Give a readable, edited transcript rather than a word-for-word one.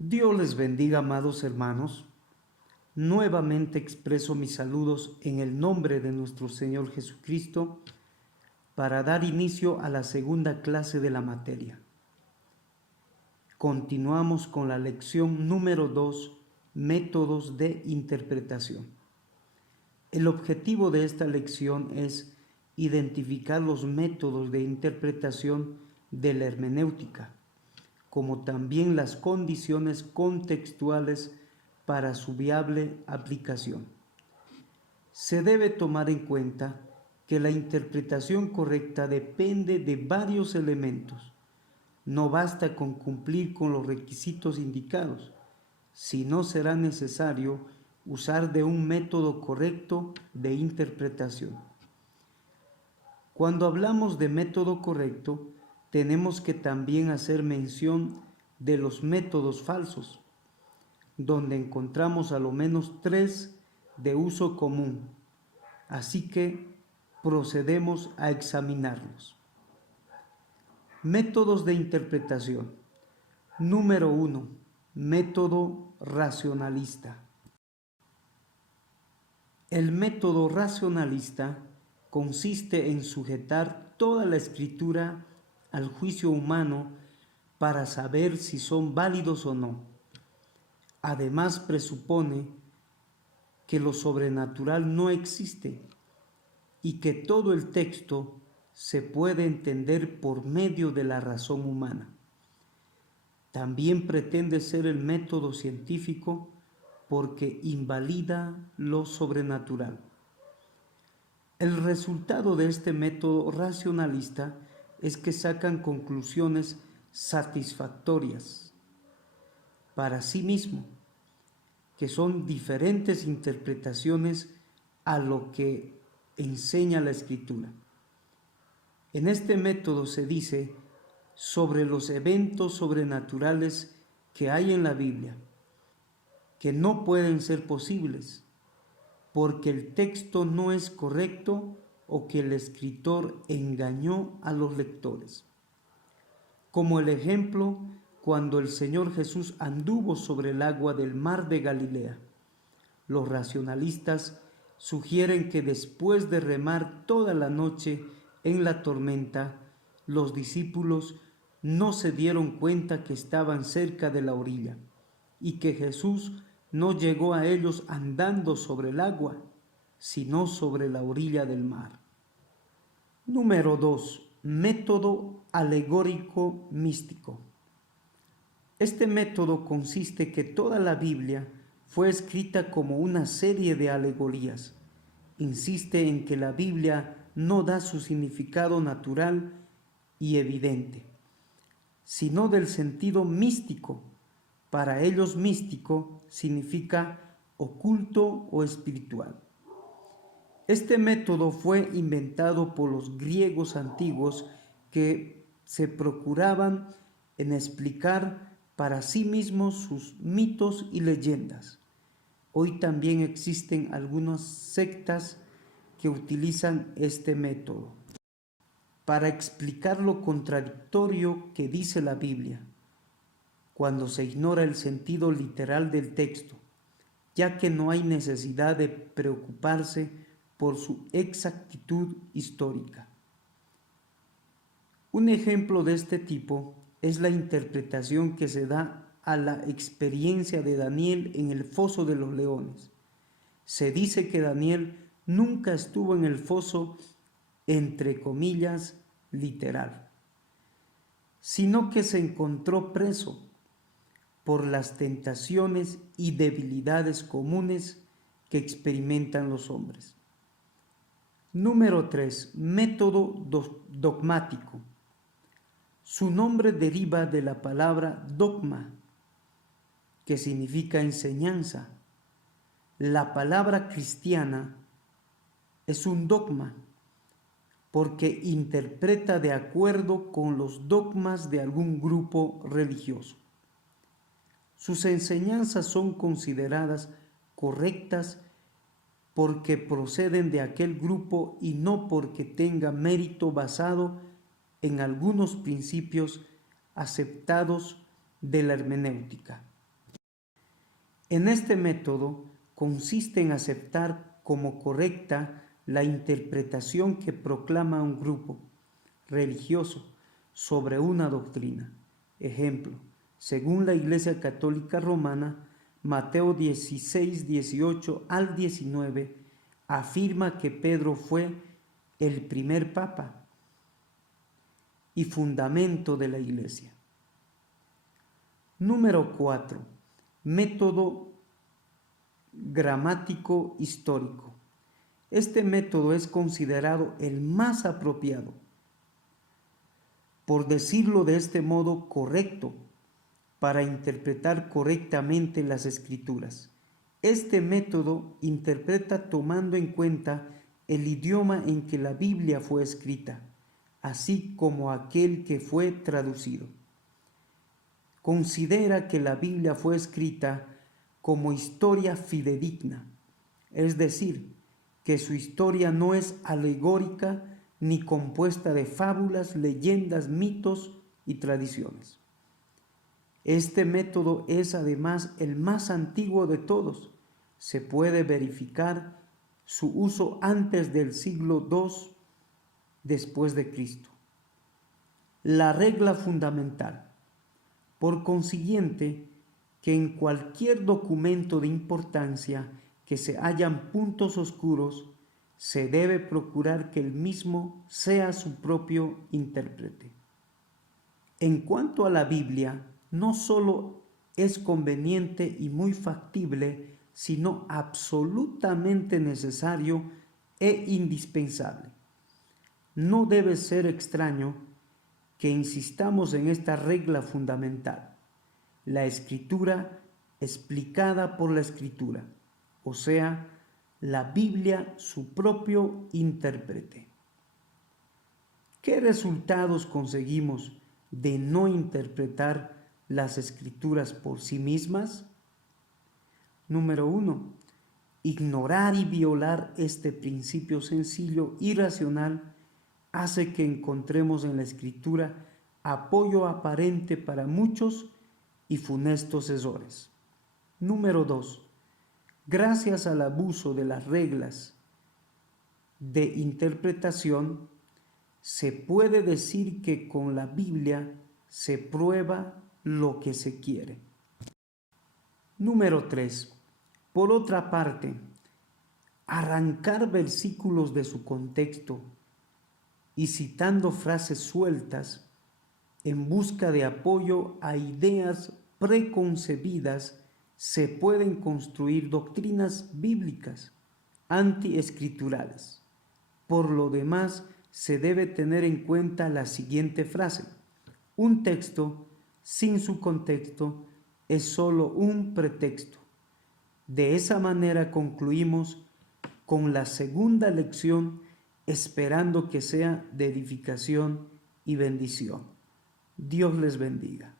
Dios les bendiga, amados hermanos. Nuevamente expreso mis saludos en el nombre de nuestro Señor Jesucristo para dar inicio a la segunda clase de la materia. Continuamos con la lección número 2, métodos de interpretación. El objetivo de esta lección es identificar los métodos de interpretación de la hermenéutica, como también las condiciones contextuales para su viable aplicación. Se debe tomar en cuenta que la interpretación correcta depende de varios elementos. No basta con cumplir con los requisitos indicados, sino será necesario usar de un método correcto de interpretación. Cuando hablamos de método correcto, tenemos que también hacer mención de los métodos falsos, donde encontramos a lo menos 3 de uso común. Así que procedemos a examinarlos. Métodos de interpretación. Número 1. Método racionalista. El método racionalista consiste en sujetar toda la escritura al juicio humano para saber si son válidos o no. Además, presupone que lo sobrenatural no existe y que todo el texto se puede entender por medio de la razón humana. También pretende ser el método científico porque invalida lo sobrenatural. El resultado de este método racionalista es que sacan conclusiones satisfactorias para sí mismo, que son diferentes interpretaciones a lo que enseña la Escritura. En este método se dice sobre los eventos sobrenaturales que hay en la Biblia, que no pueden ser posibles, porque el texto no es correcto o que el escritor engañó a los lectores. Como el ejemplo, cuando el Señor Jesús anduvo sobre el agua del mar de Galilea. Los racionalistas sugieren que después de remar toda la noche en la tormenta, los discípulos no se dieron cuenta que estaban cerca de la orilla y que Jesús no llegó a ellos andando sobre el agua, sino sobre la orilla del mar. Número 2. Método alegórico místico. Este método consiste que toda la Biblia fue escrita como una serie de alegorías. Insiste en que la Biblia no da su significado natural y evidente, sino del sentido místico. Para ellos místico significa oculto o espiritual. Este método fue inventado por los griegos antiguos que se procuraban en explicar para sí mismos sus mitos y leyendas. Hoy también existen algunas sectas que utilizan este método para explicar lo contradictorio que dice la Biblia, cuando se ignora el sentido literal del texto, ya que no hay necesidad de preocuparse por su exactitud histórica. Un ejemplo de este tipo es la interpretación que se da a la experiencia de Daniel en el foso de los leones. Se dice que Daniel nunca estuvo en el foso, entre comillas, literal, sino que se encontró preso por las tentaciones y debilidades comunes que experimentan los hombres. Número 3. Método dogmático. Su nombre deriva de la palabra dogma, que significa enseñanza. La palabra cristiana es un dogma, porque interpreta de acuerdo con los dogmas de algún grupo religioso. Sus enseñanzas son consideradas correctas porque proceden de aquel grupo y no porque tenga mérito basado en algunos principios aceptados de la hermenéutica. En este método consiste en aceptar como correcta la interpretación que proclama un grupo religioso sobre una doctrina. Ejemplo, según la Iglesia Católica Romana, Mateo 16, 18 al 19, afirma que Pedro fue el primer papa y fundamento de la Iglesia. Número 4. Método gramático histórico. Este método es considerado el más apropiado, por decirlo de este modo, correcto, para interpretar correctamente las Escrituras. Este método interpreta tomando en cuenta el idioma en que la Biblia fue escrita, así como aquel que fue traducido. Considera que la Biblia fue escrita como historia fidedigna, es decir, que su historia no es alegórica ni compuesta de fábulas, leyendas, mitos y tradiciones. Este método es además el más antiguo de todos. Se puede verificar su uso antes del siglo II después de Cristo. La regla fundamental. Por consiguiente, que en cualquier documento de importancia que se hallan puntos oscuros, se debe procurar que el mismo sea su propio intérprete. En cuanto a la Biblia, no solo es conveniente y muy factible, sino absolutamente necesario e indispensable. No debe ser extraño que insistamos en esta regla fundamental: la Escritura explicada por la Escritura, o sea, la Biblia su propio intérprete. ¿Qué resultados conseguimos de no interpretar las Escrituras por sí mismas? Número 1. Ignorar y violar este principio sencillo y racional hace que encontremos en la Escritura apoyo aparente para muchos y funestos errores. Número 2. Gracias al abuso de las reglas de interpretación, se puede decir que con la Biblia se prueba lo que se quiere. Número 3. Por otra parte, arrancar versículos de su contexto y citando frases sueltas en busca de apoyo a ideas preconcebidas, se pueden construir doctrinas bíblicas antiescriturales. Por lo demás, se debe tener en cuenta la siguiente frase: un texto sin su contexto es solo un pretexto. De esa manera concluimos con la segunda lección, esperando que sea de edificación y bendición. Dios les bendiga.